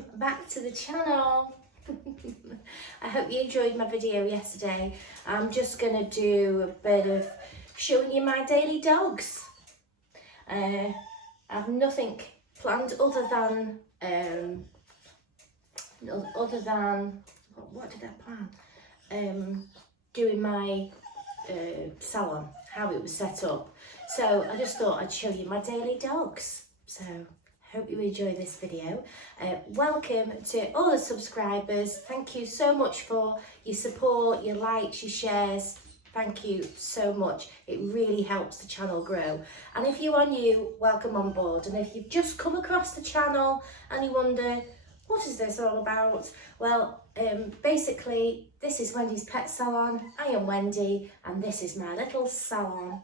welcome back to the channel. I hope you enjoyed my video yesterday. I'm just going to do a bit of showing you my daily dogs. I have nothing planned other than what did I plan? Doing my salon, how it was set up. So I just thought I'd show you my daily dogs. So hope you enjoy this video. Welcome to all the subscribers. Thank you so much for your support, your likes, your shares. Thank you so much. It really helps the channel grow. And if you are new, welcome on board. And if you've just come across the channel and you wonder, what is this all about? Well, basically, this is Wendy's Pet Salon. I am Wendy, and this is my little salon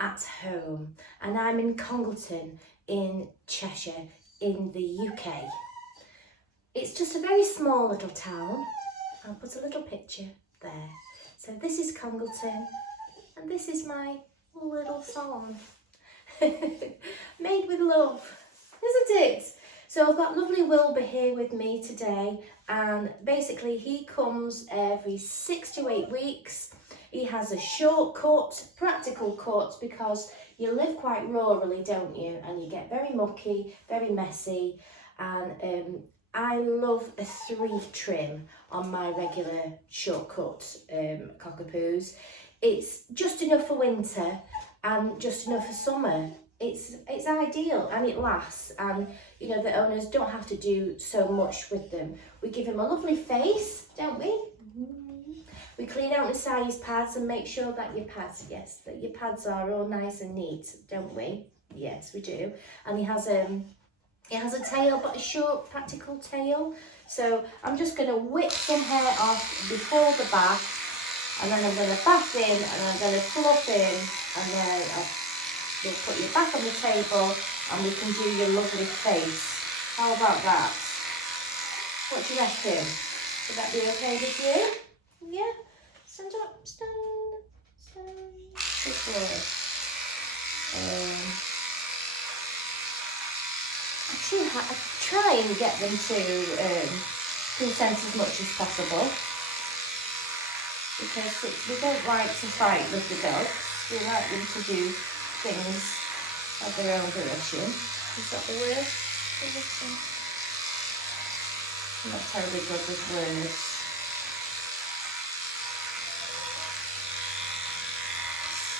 at home. And I'm in Congleton in Cheshire in the UK. It's just a very small little town. I'll put a little picture there. So this is Congleton, and this is my little salon. Made with love, isn't it? So I've got lovely Wilbur here with me today, and basically he comes every 6 to 8 weeks. He has a short cut, practical cut, because you live quite rurally, don't you? And you get very mucky, very messy. And I love a 3 trim on my regular shortcut cockapoos. It's just enough for winter and just enough for summer. It's ideal and it lasts, and you know the owners don't have to do so much with them. We give him a lovely face, don't we? We clean out inside his pads and make sure that your pads are all nice and neat, don't we? Yes, we do. And he has a tail, but a short, practical tail. So I'm just going to whip some hair off before the bath, and then I'm going to bath in, and I'm going to fluff in, and then we'll put you back on the table, and we can do your lovely face. How about that? What do you reckon? Would that be okay with you? Yeah? Stand up, stand. Good boy. I try and get them to consent as much as possible, because we don't like to fight with the dogs. We like them to do things of their own volition. Is that the word? I'm not terribly good with words.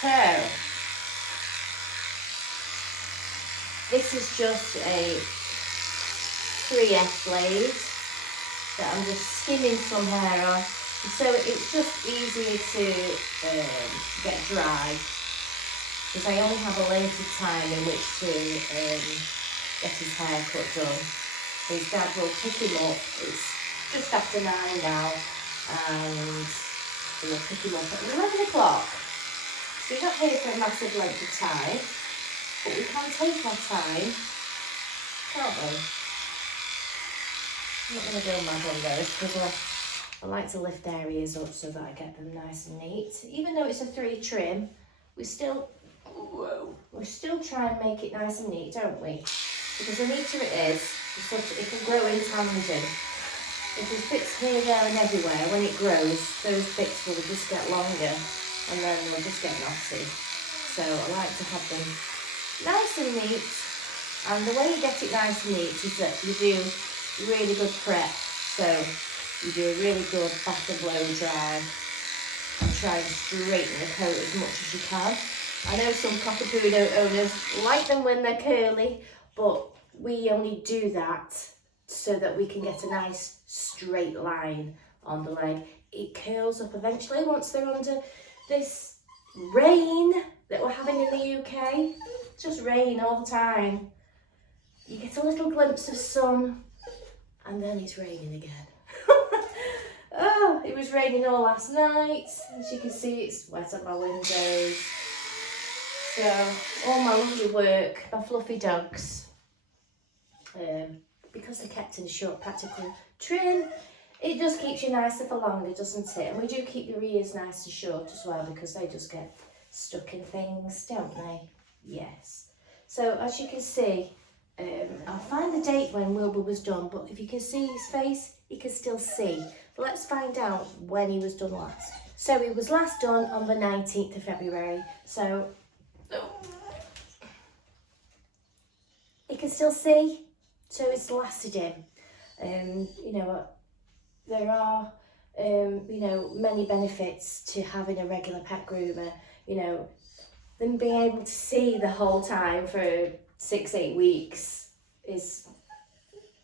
So, this is just a 3F blade that I'm just skimming some hair off, so it's just easier to get dry, because I only have a limited time in which to get his hair cut done. His dad will pick him up. It's just after 9 now, and we'll pick him up at 11 o'clock. So we're not here for a massive length of time, but we can take our time, can't we? I'm not going to go mad on those, because I like to lift areas up so that I get them nice and neat. Even though it's a 3 trim, we still try and make it nice and neat, don't we? Because the neater it is, it can grow in tandem. If there's bits here, there and everywhere, when it grows, those bits will just get longer, and then they'll just get knotty. So I like to have them nice and neat, and the way you get it nice and neat is that you do really good prep. So you do a really good bath and blow dry, and try and straighten the coat as much as you can. I know some cockapoo owners like them when they're curly, but we only do that so that we can get a nice straight line on the leg. It curls up eventually once they're under this rain that we're having in the UK. It's just rain all the time. You get a little glimpse of sun, and then it's raining again. Oh, it was raining all last night. As you can see, it's wet at my windows. So all my lovely work, my fluffy dogs, because they're kept in a short practical trim, it just keeps you nicer for longer, doesn't it? And we do keep your ears nice and short as well, because they just get stuck in things, don't they? Yes. So as you can see, I'll find the date when Wilbur was done, but if you can see his face, you can still see. But let's find out when he was done last. So he was last done on the 19th of February. So you can still see. So it's lasted him. You know, there are you know, many benefits to having a regular pet groomer. You know, them being able to see the whole time for 6-8 weeks is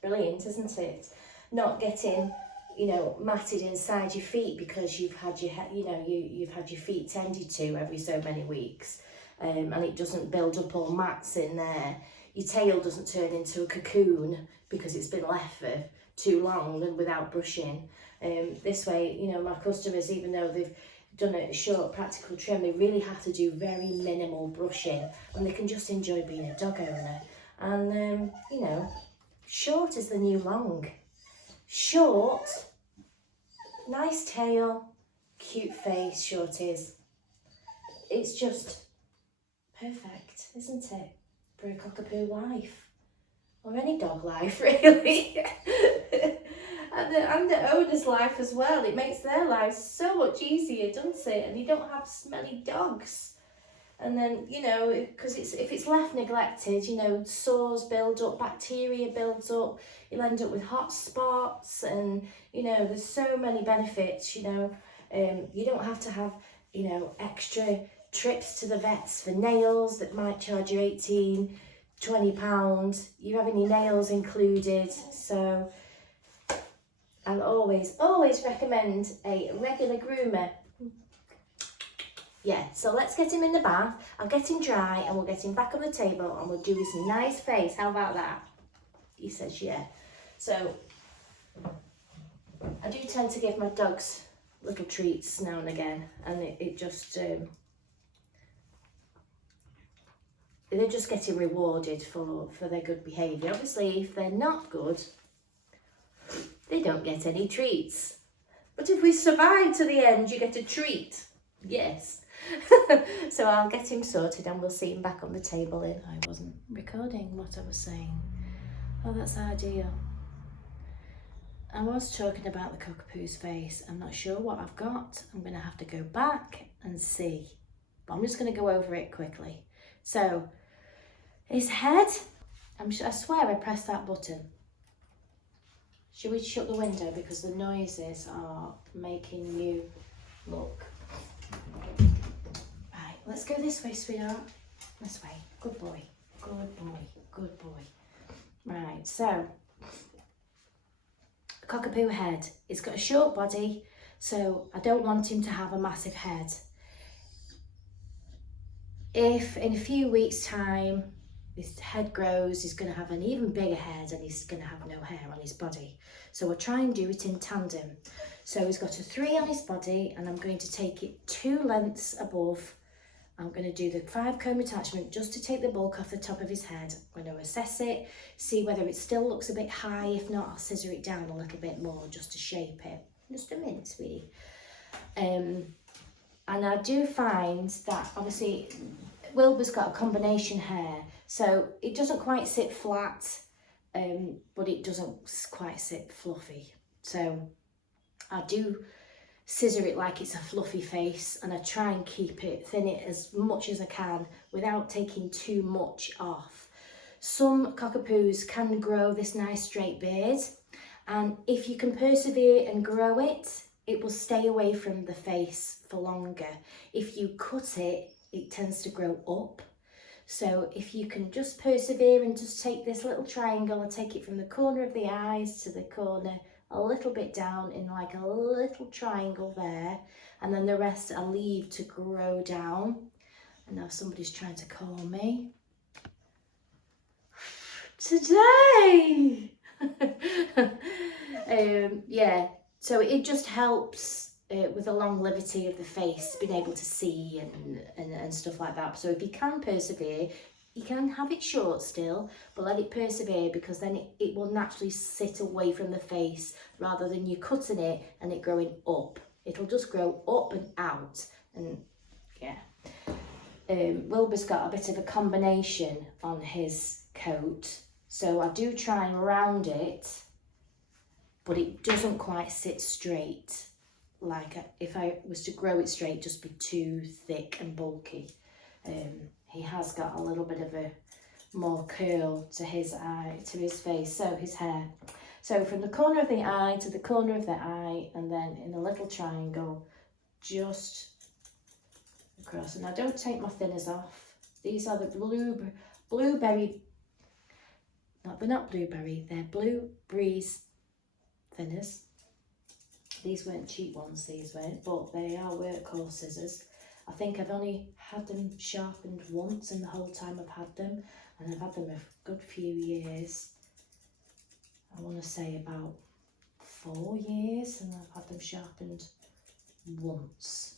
brilliant, isn't it? Not getting, you know, matted inside your feet because you've had your, you know, you've had your feet tended to every so many weeks, and it doesn't build up all mats in there. Your tail doesn't turn into a cocoon because it's been left for too long and without brushing. This way, you know, my customers, even though they've done a short practical trim, they really have to do very minimal brushing, and they can just enjoy being a dog owner. And you know, short is the new long. Short, nice tail, cute face, short is. It's just perfect, isn't it, for a cockapoo life, or any dog life really. And the owner's life as well. It makes their lives so much easier, doesn't it? And you don't have smelly dogs. And then, you know, because if it's left neglected, you know, sores build up, bacteria builds up, you'll end up with hot spots, and, you know, there's so many benefits, you know. You don't have to have, you know, extra trips to the vets for nails that might charge you £18-20. You're having your nails included, so I'll always recommend a regular groomer. Yeah, so let's get him in the bath. I'll get him dry and we'll get him back on the table and we'll do his nice face. How about that? He says yeah. So I do tend to give my dogs little treats now and again, and it just they're just getting rewarded for their good behaviour. Obviously, if they're not good, they don't get any treats. But if we survive to the end, you get a treat. Yes. So I'll get him sorted and we'll see him back on the table. I wasn't recording what I was saying. Oh, that's ideal. I was talking about the cockapoo's face. I'm not sure what I've got. I'm going to have to go back and see. But I'm just going to go over it quickly. So, his head, I swear I pressed that button. Should we shut the window because the noises are making you look. Right, let's go this way, sweetheart. This way. Good boy. Good boy. Good boy. Right, so cockapoo head. It's got a short body, so I don't want him to have a massive head. If in a few weeks' time his head grows, he's going to have an even bigger head and he's going to have no hair on his body. So we'll try and do it in tandem. So he's got a 3 on his body and I'm going to take it 2 lengths above. I'm going to do the 5-comb attachment just to take the bulk off the top of his head. I'm going to assess it, see whether it still looks a bit high. If not, I'll scissor it down a little bit more just to shape it. Just a minute, sweetie. And I do find that obviously Wilbur's got a combination hair, so it doesn't quite sit flat, but it doesn't quite sit fluffy. So I do scissor it like it's a fluffy face, and I try and keep it, thin it as much as I can without taking too much off. Some cockapoos can grow this nice straight beard, and if you can persevere and grow it, it will stay away from the face for longer. If you cut it, it tends to grow up. So if you can just persevere and just take this little triangle and take it from the corner of the eyes to the corner, a little bit down in like a little triangle there, and then the rest I leave to grow down. And now somebody's trying to call me. Today! Yeah, so it just helps with the longevity of the face, being able to see and stuff like that. So if you can persevere, you can have it short still, but let it persevere, because then it will naturally sit away from the face rather than you cutting it and it growing up. It'll just grow up and out, and yeah. Wilbur's got a bit of a combination on his coat, So I do try and round it, but it doesn't quite sit straight. Like if I was to grow it straight, just be too thick and bulky. He has got a little bit of a more curl to his eye, to his face, so his hair. So from the corner of the eye to the corner of the eye, and then in a little triangle, just across. And I don't take my thinners off. These are the blueberry, they're not blueberry, they're Blue Breeze thinners. These weren't cheap ones, these weren't, but they are workhorse scissors. I think I've only had them sharpened once in the whole time I've had them, and I've had them a good few years. I want to say about 4 years, and I've had them sharpened once.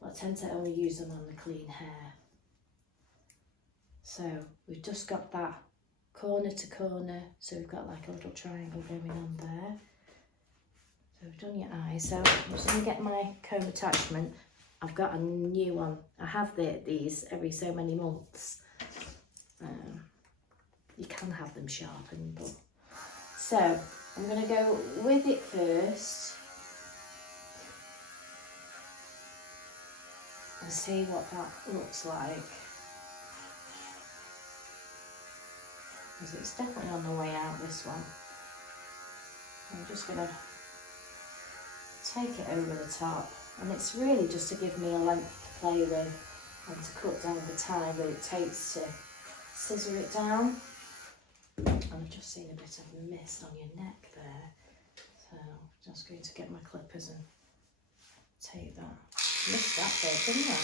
But I tend to only use them on the clean hair. So we've just got that corner to corner, so we've got like a little triangle going on there. So we've done your eyes. So I'm just going to get my comb attachment. I've got a new one. I have these every so many months. You can have them sharpened, but so I'm going to go with it first and see what that looks like. Because it's definitely on the way out, this one. I'm just going to take it over the top, and it's really just to give me a length to play with and to cut down the time that it takes to scissor it down. I've just seen a bit of a mist on your neck there, so I'm just going to get my clippers and take that. Missed that bit, didn't I?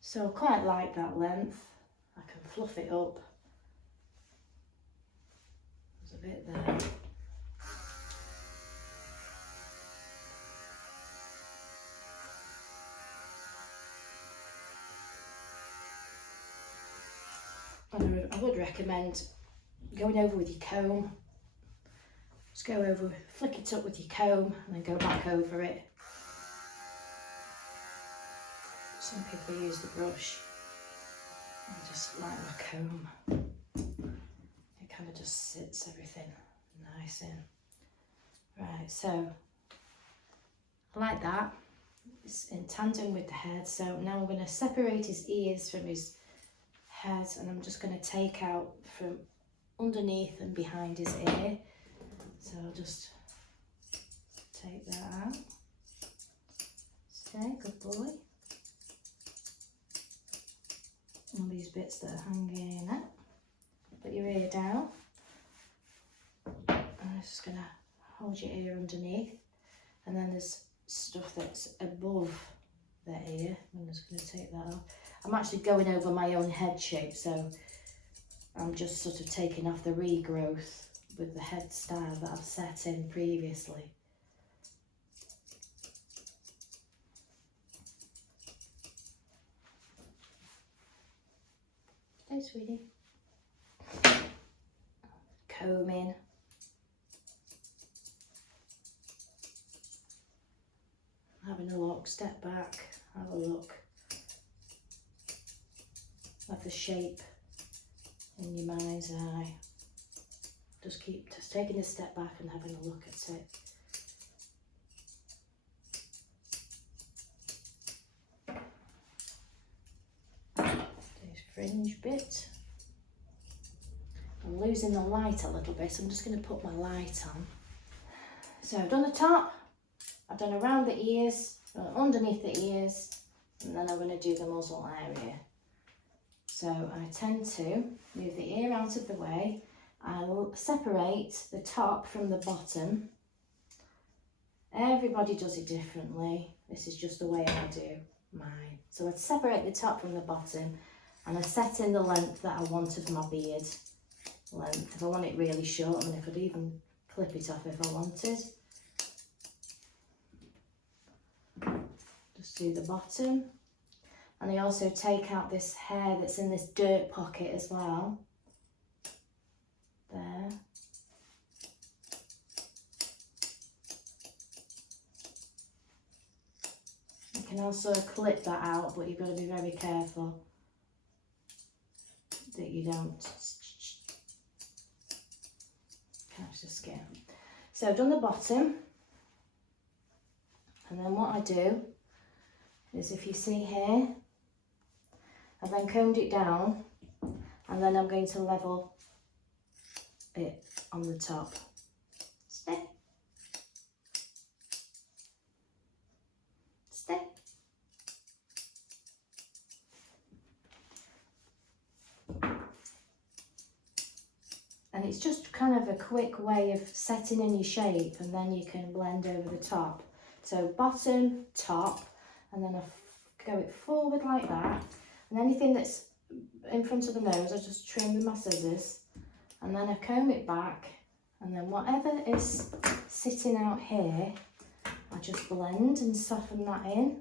So I quite like that length. I can fluff it up. There's a bit there. I would recommend going over with your comb. Just go over, flick it up with your comb and then go back over it. Some people use the brush. I just like my comb. It kind of just sits everything nice in. Right, so I like that. It's in tandem with the head. So now I'm going to separate his ears from his head, and I'm just going to take out from underneath and behind his ear. So I'll just take that out. Okay, good boy. All these bits that are hanging out. Put your ear down. I'm just going to hold your ear underneath, and then there's stuff that's above the ear. I'm just going to take that off. I'm actually going over my own head shape, so I'm just sort of taking off the regrowth with the head style that I've set in previously. Hey, sweetie. Combing. Having a look, step back, have a look. Have the shape in your mind's eye. Just keep taking a step back and having a look at it. This fringe bit. I'm losing the light a little bit. I'm just going to put my light on. So I've done the top, I've done around the ears, underneath the ears, and then I'm going to do the muzzle area. So I tend to move the ear out of the way. I'll separate the top from the bottom. Everybody does it differently. This is just the way I do mine. So I'd separate the top from the bottom, and I set in the length that I want of my beard length. If I want it really short, I mean, I could even clip it off if I wanted. Just do the bottom. And I also take out this hair that's in this dirt pocket as well. There. can also clip that out, but you've got to be very careful that you don't catch the skin. So I've done the bottom, and then what I do is, if you see here, I've then combed it down, and then I'm going to level it on the top. Stay. Stay. And it's just kind of a quick way of setting in your shape, and then you can blend over the top. So bottom, top, and then I go it forward like that. And anything that's in front of the nose, I just trim with my scissors, and then I comb it back, and then whatever is sitting out here, I just blend and soften that in.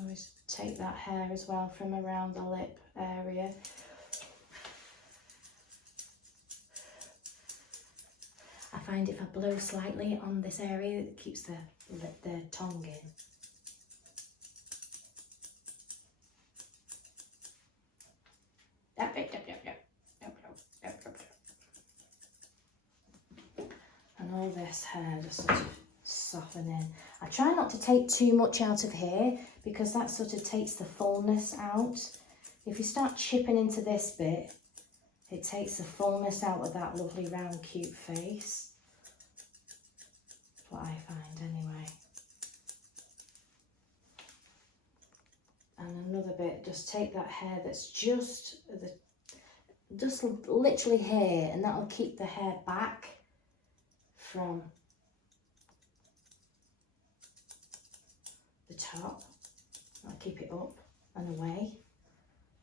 Always take that hair as well from around the lip area. I find if I blow slightly on this area, it keeps the tongue in. And all this hair just sort of soften in. I try not to take too much out of here, because that sort of takes the fullness out. If you start chipping into this bit, it takes the fullness out of that lovely round cute face. That's what I find anyway. And another bit, just take that hair that's just literally here, and that'll keep the hair back from the top. I'll keep it up and away,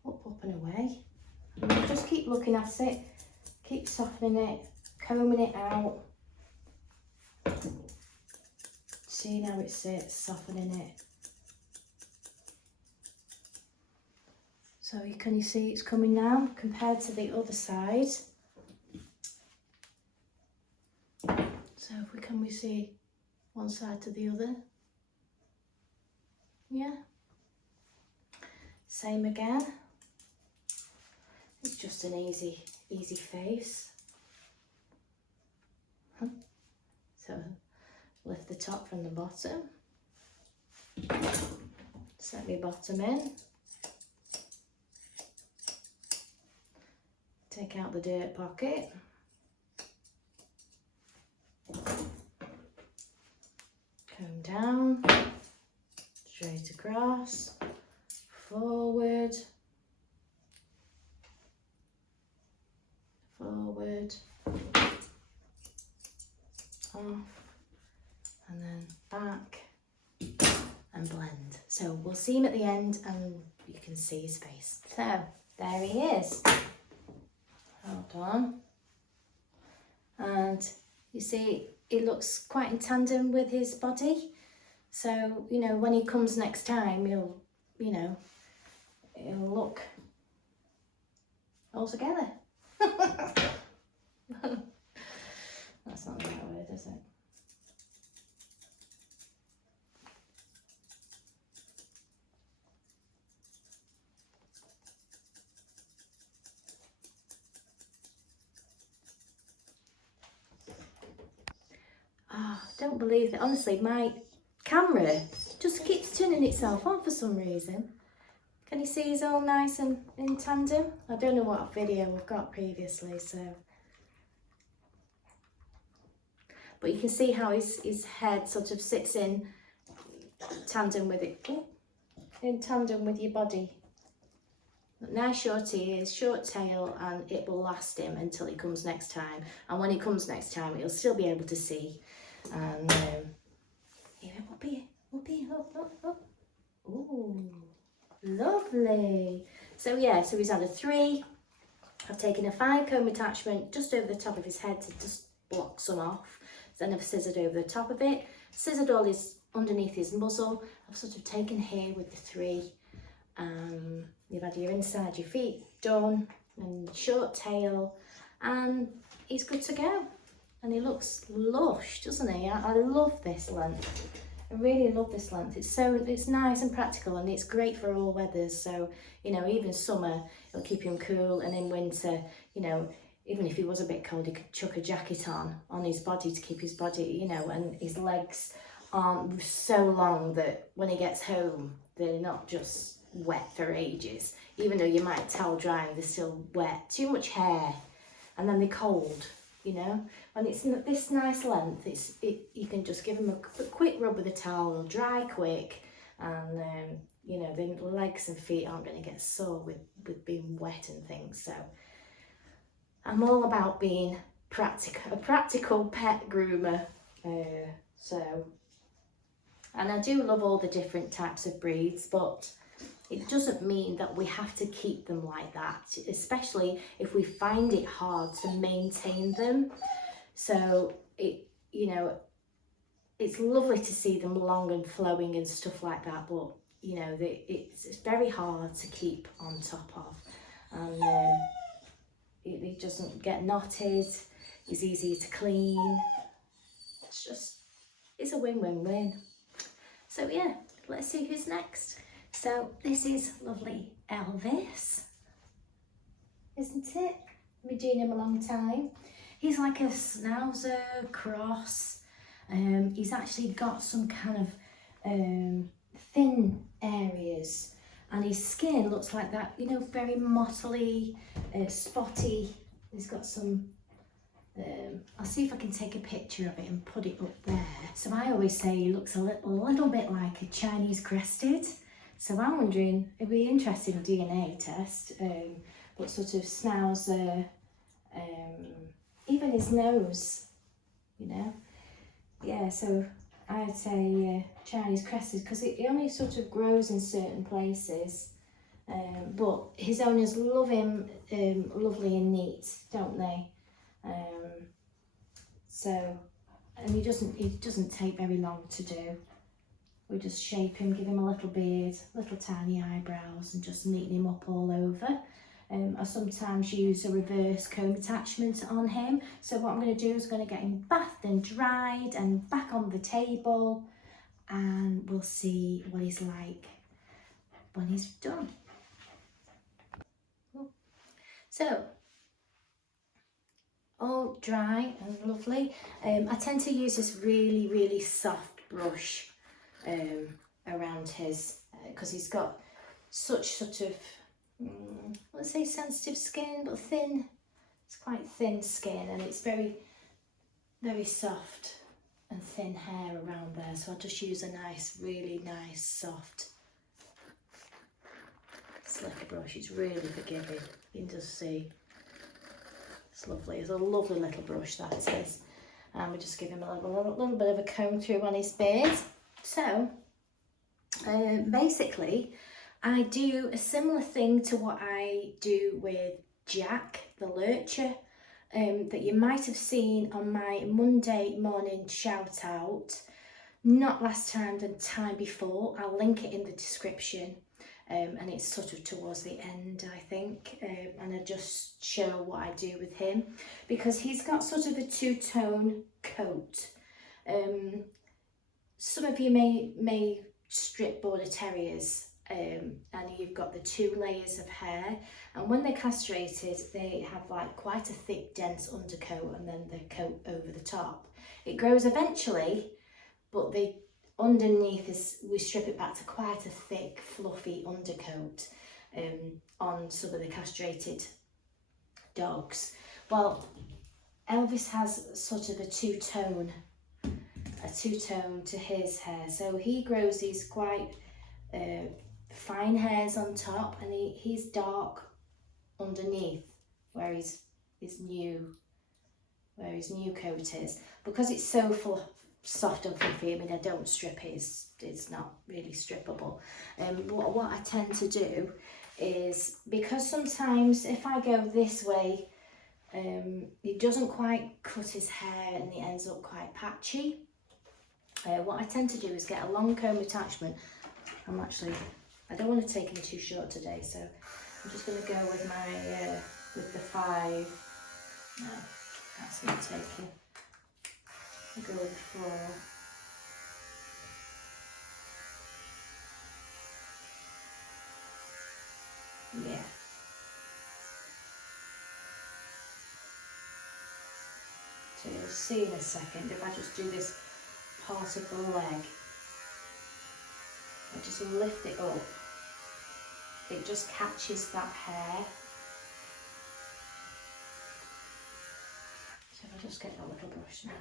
up and away. And just keep looking at it, keep softening it, combing it out, seeing how it sits, softening it. So can you see it's coming now compared to the other side? So can we see one side to the other? Yeah. Same again. It's just an easy face. So lift the top from the bottom. Set my bottom in. Take out the dirt pocket. Comb down, straight across, forward, forward, off, and then back and blend. So we'll see him at the end and you can see his face. So there he is. Hold on. And you see, it looks quite in tandem with his body. So, you know, when he comes next time, he'll, you know, it'll look all together. That's not the right word, is it? Oh, don't believe it. Honestly, my camera just keeps turning itself on for some reason. Can you see he's all nice and in tandem? I don't know what video we've got previously, so. But you can see how his head sort of sits in tandem with it. In tandem with your body. Nice short ears, short tail, and it will last him until he comes next time. And when he comes next time, he'll still be able to see. And here, up here, up. Ooh, lovely. So yeah, so he's had a 3. I've taken a 5 comb attachment just over the top of his head to just block some off. then I've scissored over the top of it, scissored all his underneath his muzzle. I've sort of taken here with the 3. You've had your inside your feet done and short tail, and he's good to go. And he looks lush, doesn't he? I love this length. I really love this length. It's nice and practical, and it's great for all weathers. So, you know, even summer, it'll keep him cool, and in winter, you know, even if he was a bit cold, he could chuck a jacket on his body to keep his body, you know, and his legs aren't so long that when he gets home, they're not just wet for ages. Even though you might towel dry, they're still wet. Too much hair, and then they're cold, you know. When it's this nice length, you can just give him a quick rub with a towel, it'll dry quick, and you know, the legs and feet aren't going to get sore with being wet and things. So I'm all about being a practical pet groomer. And I do love all the different types of breeds, but it doesn't mean that we have to keep them like that, especially if we find it hard to maintain them. So you know, it's lovely to see them long and flowing and stuff like that, but you know, it's very hard to keep on top of, and it doesn't get knotted. It's easy to clean. It's a win-win-win. So yeah, let's see who's next. So this is lovely Elvis, isn't it? We've been doing him a long time. He's like a schnauzer cross. He's actually got some kind of thin areas, and his skin looks like that, you know, very mottly, spotty. He's got some, I'll see if I can take a picture of it and put it up there. So I always say he looks a little bit like a Chinese crested. So I'm wondering, it'd be an interesting DNA test, but sort of schnauzer, even his nose, you know. Yeah, so I'd say Chinese crested, because it only sort of grows in certain places. But his owners love him lovely and neat, don't they? And he doesn't take very long to do. We just shape him, give him a little beard, little tiny eyebrows, and just neaten him up all over. I sometimes use a reverse comb attachment on him. So what I'm going to do is going to get him bathed and dried and back on the table, and we'll see what he's like when he's done. So, all dry and lovely. I tend to use this really, really soft brush around his, because he's got such sort of, let's say sensitive skin, but thin. It's quite thin skin, and it's very, very soft and thin hair around there. So I'll just use a nice, really nice, soft, slick brush. It's really forgiving. You can just see. It's lovely. It's a lovely little brush, that is. And we just give him a little bit of a comb through on his beard. So, basically, I do a similar thing to what I do with Jack, the lurcher, that you might have seen on my Monday morning shout out. Not last time, the time before. I'll link it in the description. And it's sort of towards the end, I think, and I just show what I do with him, because he's got sort of a two-tone coat. Some of you may strip border terriers, and you've got the 2 layers of hair, and when they're castrated they have like quite a thick dense undercoat and then the coat over the top. It grows eventually, but underneath we strip it back to quite a thick fluffy undercoat on some of the castrated dogs. Well, Elvis has sort of a two-tone to his hair, so he grows these quite fine hairs on top, and he's dark underneath where his new coat is. Because it's so soft and fluffy, I mean, I don't strip it, it's not really strippable. What I tend to do is, because sometimes if I go this way, He doesn't quite cut his hair and it ends up quite patchy. What I tend to do is get a long comb attachment. I don't want to take him too short today, so I'm just going to go with my, with the 5. No, that's not taking. I'll go with the 4. Yeah. So you'll see in a second, if I just do this part of the leg, I just lift it up, it just catches that hair. So if I just get a little brush now.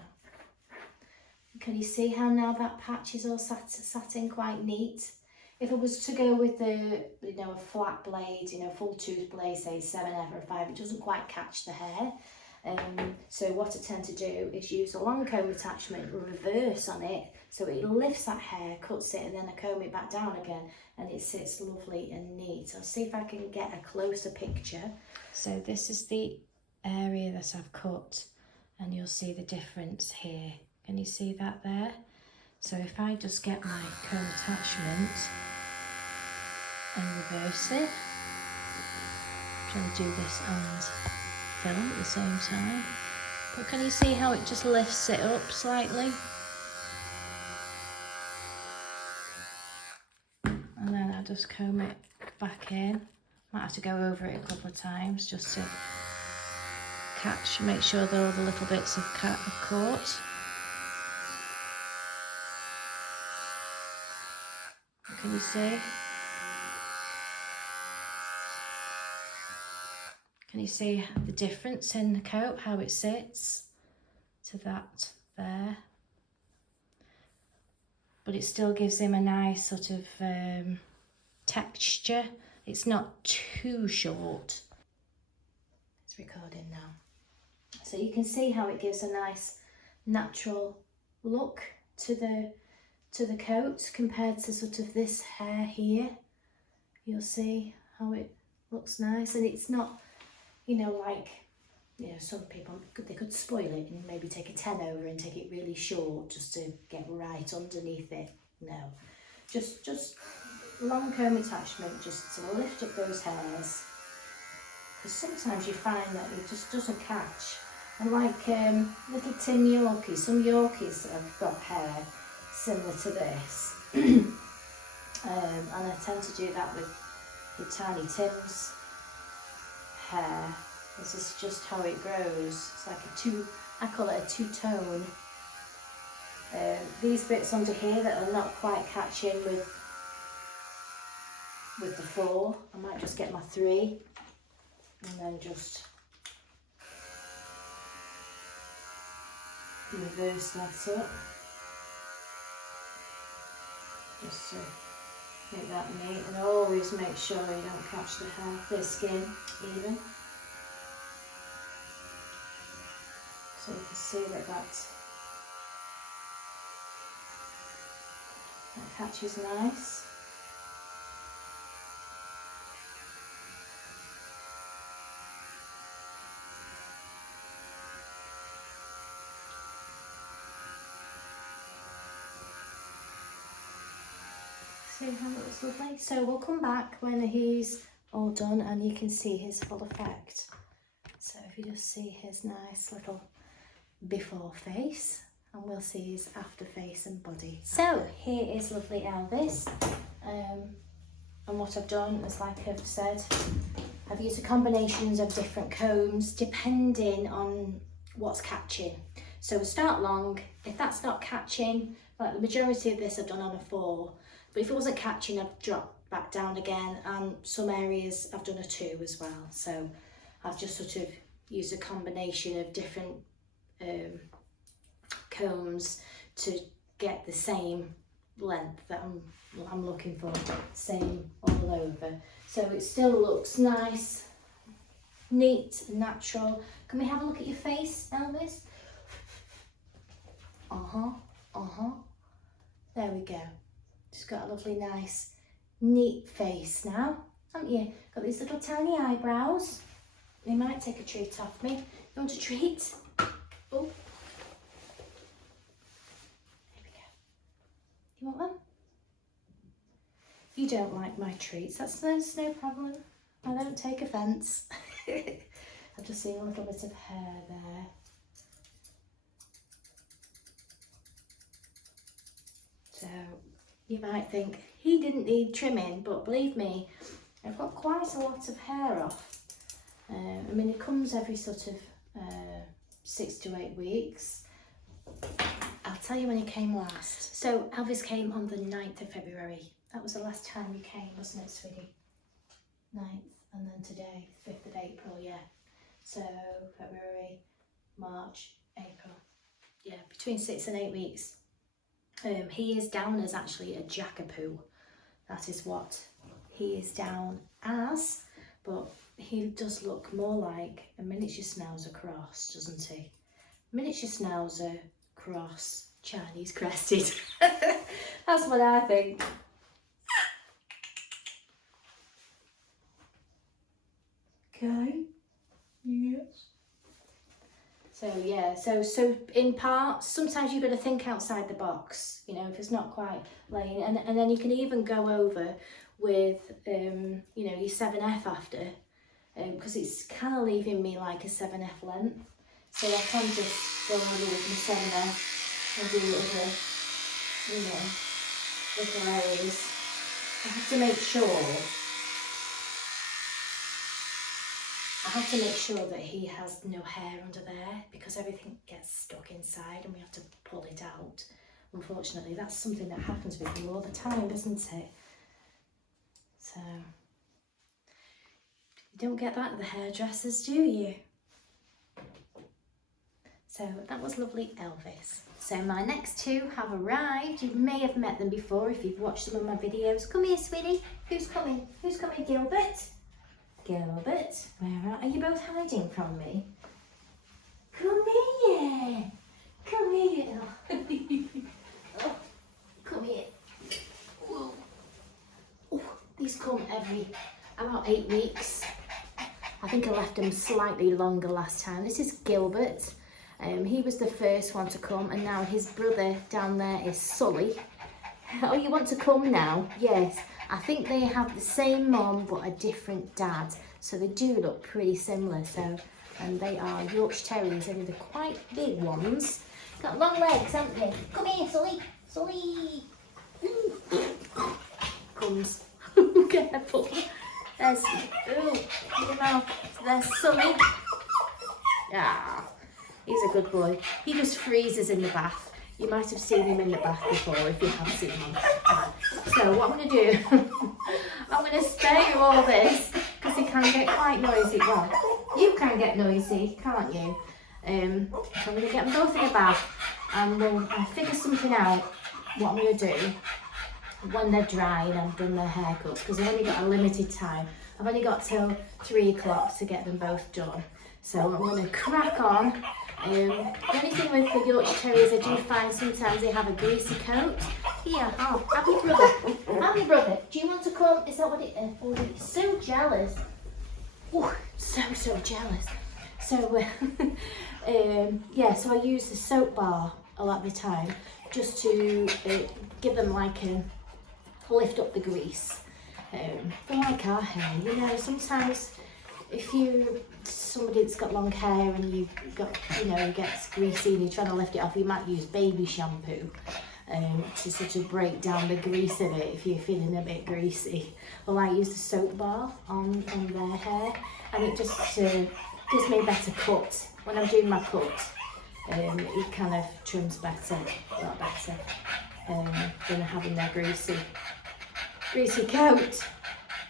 Can you see how now that patch is all sat in quite neat? If I was to go with the, a flat blade, full tooth blade, say 7F or 5, it doesn't quite catch the hair. So what I tend to do is use a long comb attachment, reverse on it, so it lifts that hair, cuts it, and then I comb it back down again, and it sits lovely and neat. I'll see if I can get a closer picture. So this is the area that I've cut, and you'll see the difference here. Can you see that there? So if I just get my comb attachment and reverse it, I'm trying to do this and film at the same time, but can you see how it just lifts it up slightly? And then I just comb it back in. Might have to go over it a couple of times just to make sure that all the little bits have caught. Can you see? Can you see the difference in the coat, how it sits to that there? But it still gives him a nice sort of texture. It's not too short. It's recording now. So you can see how it gives a nice natural look to the coat compared to sort of this hair here. You'll see how it looks nice, and it's not, some people, they could spoil it and maybe take a 10 over and take it really short just to get right underneath it. No, just long comb attachment just to lift up those hairs, because sometimes you find that it just doesn't catch. And like little Tim Yorkies, some Yorkies have got hair similar to this, and I tend to do that with Tiny Tim's hair. This is just how it grows. It's like I call it a two-tone. These bits under here that are not quite catching with the 4, I might just get my 3 and then just reverse that up, just to make that neat, and always make sure you don't catch the skin even. So you can see that catches nice. See how it looks lovely? So we'll come back when he's all done and you can see his full effect. So if you just see his nice little before face, and we'll see his after face and body. So here is lovely Elvis, and what I've done is, like I've said, I've used a combinations of different combs depending on what's catching. So we start long. If that's not catching, like the majority of this I've done on a 4, but if it wasn't catching, I've dropped back down again, and some areas I've done a 2 as well. So I've just sort of used a combination of different combs to get the same length that I'm looking for, same all over. So it still looks nice, neat and natural. Can we have a look at your face, Elvis? There we go. Just got a lovely, nice, neat face now, haven't you? Got these little tiny eyebrows. They might take a treat off me. You want a treat? Oh. There we go. You want one? You don't like my treats, that's no problem. I don't take offence. I've just seen a little bit of hair there. So you might think he didn't need trimming, but believe me, I've got quite a lot of hair off. I mean, it comes every sort of 6 to 8 weeks. I'll tell you when he came last. So Elvis came on the 9th of February. That was the last time you came, wasn't it, sweetie? 9th, and then today, 5th of April, yeah. So February, March, April. Yeah, between 6 and 8 weeks. He is down as actually a jackapoo. That is what he is down as, but he does look more like a miniature schnauzer cross, doesn't he? Miniature schnauzer cross, Chinese crested. That's what I think. Okay. Yes. So yeah, so in parts, sometimes you've got to think outside the box, you know, if it's not quite laying, and then you can even go over with, you know, your 7F after, because it's kind of leaving me like a 7F length. So I can just go over with my 7F and do other, you know, little areas. I have to make sure that he has no hair under there, because everything gets stuck inside and we have to pull it out. Unfortunately, that's something that happens with you all the time, isn't it? So, you don't get that at the hairdressers, do you? So that was lovely Elvis. So my next two have arrived. You may have met them before if you've watched some of my videos. Come here, sweetie. Who's coming? Who's coming, Gilbert? Gilbert, where are you both hiding from me? Come here. Come here. Oh, come here. Whoa. Oh, these come every about 8 weeks. I think I left them slightly longer last time. This is Gilbert. He was the first one to come, and now his brother down there is Sully. Oh, you want to come now? Yes. I think they have the same mum but a different dad, so they do look pretty similar. So, and they are Yorkshire Terriers, and they're quite big ones. Got long legs, haven't they? Come here, Sully. Sully. Comes. Careful. There's. Ooh, your mouth. There's Sully. Yeah. He's a good boy. He just freezes in the bath. You might have seen him in the bath before if you have seen him. So what I'm going to do, I'm going to spare you all this because he can get quite noisy. Well, you can get noisy, can't you? So I'm going to get them both in the bath and we'll figure something out what I'm going to do when they're dry and I've done their haircuts, because I've only got a limited time. I've only got till 3 o'clock to get them both done. So I'm going to crack on. The only thing with the Yorkshire Terriers, I do find sometimes they have a greasy coat. Here, oh, have your brother. Have your brother. Do you want to come? Is that what it is? Oh, he's so jealous. Oh, so jealous. So, yeah, so I use the soap bar a lot of the time just to give them like a lift up the grease. But like our hair, you know, sometimes if somebody that's got long hair and you've got, you know, it gets greasy and you're trying to lift it off, you might use baby shampoo to sort of break down the grease of it if you're feeling a bit greasy. Well, I use the soap bar on their hair, and it just gives me a better cut. When I'm doing my cut, it kind of trims better, a lot better than having their greasy coat.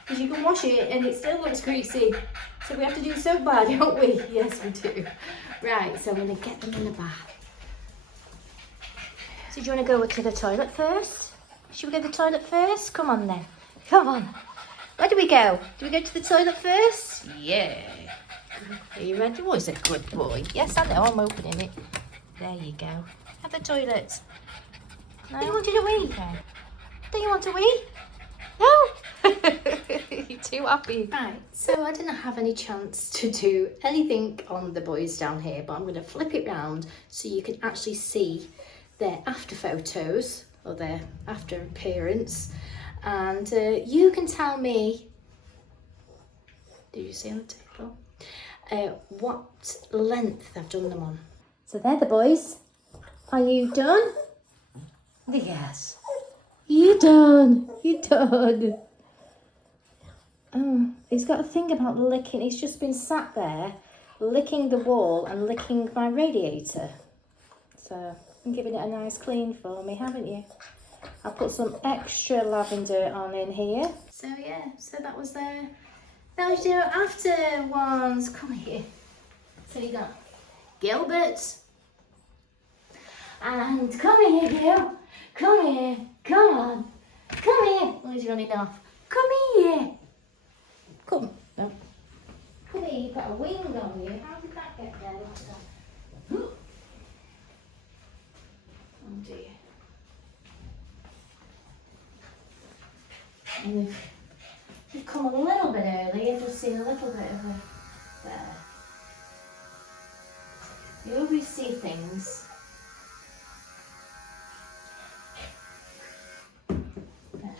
Because you can wash it and it still looks greasy. So we have to do soap bar, don't we? Yes, we do. Right, so I'm going to get them in the bath. So do you want to go to the toilet first? Should we go to the toilet first? Come on then. Come on. Where do we go? Do we go to the toilet first? Yeah. Are you ready? Oh, he's a good boy. Yes, I know. I'm opening it. There you go. Have the toilet. No? You wanted a wee? Don't you want a wee? No? He Too happy. Right, so I didn't have any chance to do anything on the boys down here, but I'm going to flip it round so you can actually see their after photos or their after appearance, and you can tell me, do you see on the table, what length I've done them on. So they're the boys. Are you done? Yes. You done. You done. Oh, he's got a thing about licking. He's just been sat there licking the wall and licking my radiator. So you're giving it a nice clean for me, haven't you? I'll put some extra lavender on in here. So yeah, so that was there. That was your after ones. Come here. So you got Gilbert. And come here, Gil. Come here. Come on. Come here. Oh, he's running off. Come here. Come. No. Come here, you've got a wing on you. How did that get there? Oh dear. And you've come a little bit early. You've just seen a little bit of a there. You always see things. There.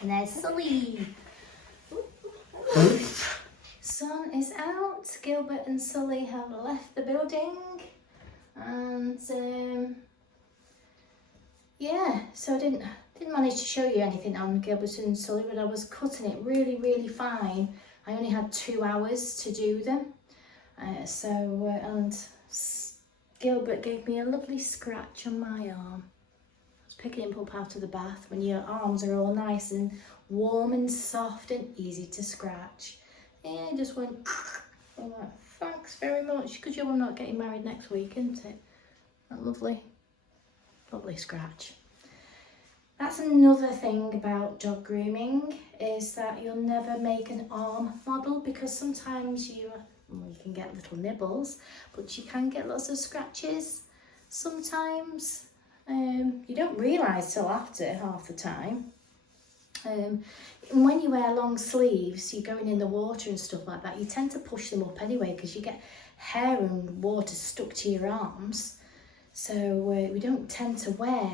And there's Sully. Sun is out. Gilbert and Sully have left the building, and yeah, so I didn't manage to show you anything on Gilbert and Sully, but I was cutting it really fine. I only had 2 hours to do them, and Gilbert gave me a lovely scratch on my arm. I was picking him up out of the bath when your arms are all nice and warm and soft and easy to scratch. Yeah, I just went, I'm like, thanks very much, because you're not getting married next week, isn't it? That lovely scratch. That's another thing about dog grooming, is that you'll never make an arm model, because sometimes you can get little nibbles, but you can get lots of scratches sometimes. You don't realise till after half the time. When you wear long sleeves, you're going in the water and stuff like that, you tend to push them up anyway, because you get hair and water stuck to your arms. So we don't tend to wear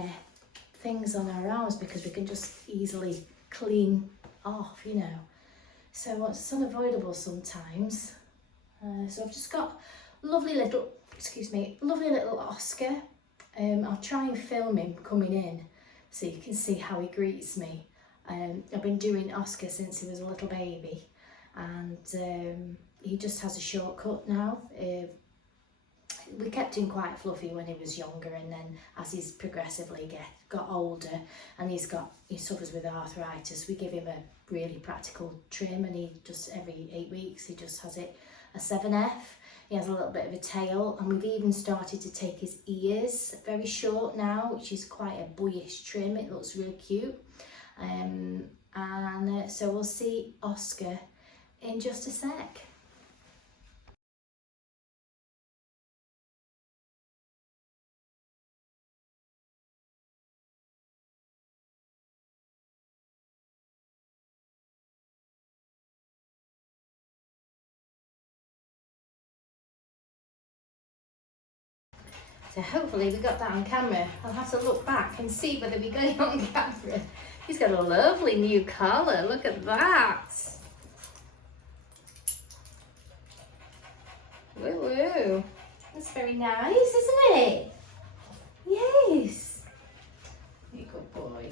things on our arms because we can just easily clean off, you know. So it's unavoidable sometimes. So I've just got lovely little Oscar. I'll try and film him coming in so you can see how he greets me. I've been doing Oscar since he was a little baby, and he just has a shortcut now. We kept him quite fluffy when he was younger, and then as he's progressively got older and he suffers with arthritis, we give him a really practical trim, and he just every 8 weeks he just has it a 7F. He has a little bit of a tail, and we've even started to take his ears very short now, which is quite a boyish trim. It looks really cute. So we'll see Oscar in just a sec. So hopefully we got that on camera. I'll have to look back and see whether we got it on camera. He's got a lovely new collar, look at that. Woo woo. That's very nice, isn't it? Yes. You good boy.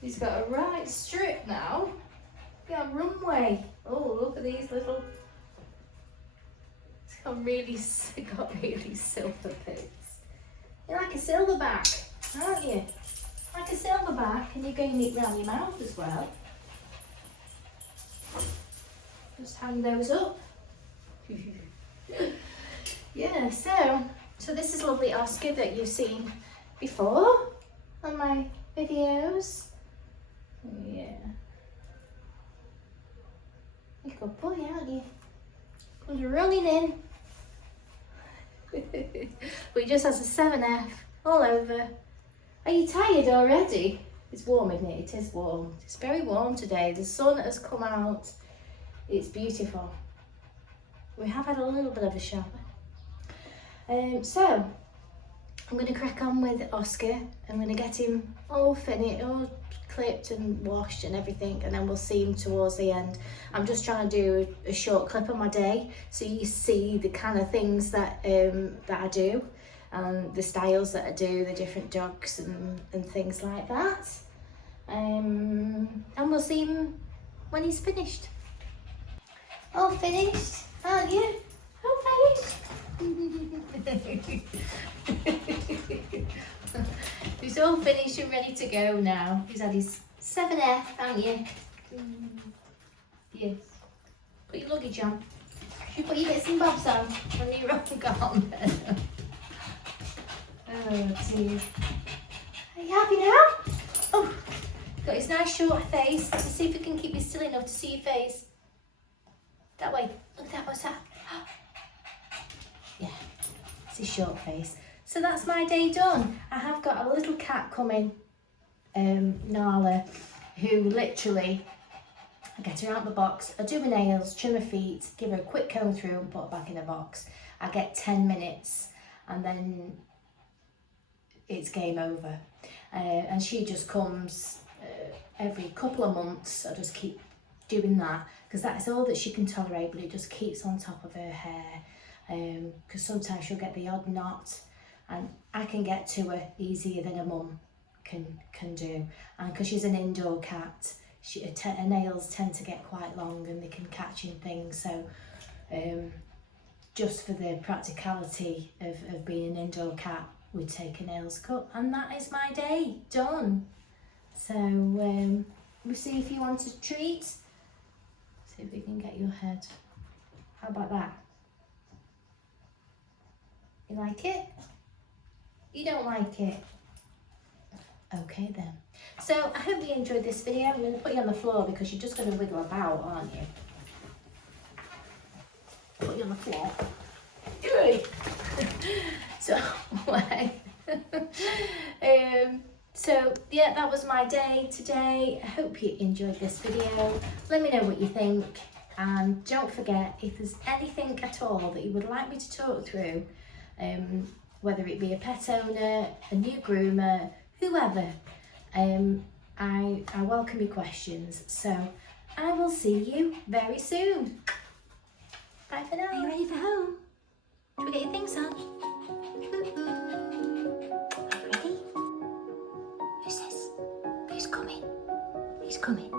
He's got a right strip now. Got a runway. Oh, look at these little. It's got really silver bits. You're like a silverback, aren't you? Like a silverback, and you're going to round your mouth as well. Just hang those up. Yeah, so this is lovely Oscar that you've seen before on my videos. Yeah. You're a good boy, aren't you? Comes running in. But he just has a 7F all over. Are you tired already? It's warm, isn't it? It is warm. It's very warm today. The sun has come out. It's beautiful. We have had a little bit of a shower. So I'm going to crack on with Oscar. I'm going to get him all finished, all clipped and washed and everything, and then we'll see him towards the end. I'm just trying to do a short clip of my day so you see the kind of things that that I do and the styles that I do, the different dogs and things like that. And we'll see him when he's finished. All finished, aren't you? All finished. He's all finished and ready to go now. He's had his 7F, haven't you? Yes. Put your luggage on. You put your bits and bobs on when you're all gone. Oh dear. Are you happy now? Oh, got his nice short face. Let's see if we can keep you still enough to see your face. That way. Look, that was that. Yeah, it's his short face. So that's my day done. I have got a little cat coming, Nala, who literally, I get her out of the box, I do her nails, trim her feet, give her a quick comb through and put her back in the box. I get 10 minutes and then it's game over. And she just comes every couple of months. I just keep doing that because that's all that she can tolerate, but it just keeps on top of her hair. Because sometimes she'll get the odd knot and I can get to her easier than a mum can do. And because she's an indoor cat, her nails tend to get quite long and they can catch in things. So just for the practicality of being an indoor cat, we take her nails cut, and that is my day done. So we'll see if you want a treat. See if we can get your head. How about that? You like it? You don't like it? Okay then. So I hope you enjoyed this video. I'm going to put you on the floor because you're just going to wiggle about, aren't you? Put you on the floor. So, so yeah, that was my day today. I hope you enjoyed this video. Let me know what you think, and don't forget, if there's anything at all that you would like me to talk through, whether it be a pet owner, a new groomer, whoever, I welcome your questions. So I will see you very soon. Bye for now. Are you ready for home? Should we get your things on? Ready? Who's this? Who's coming? Who's coming?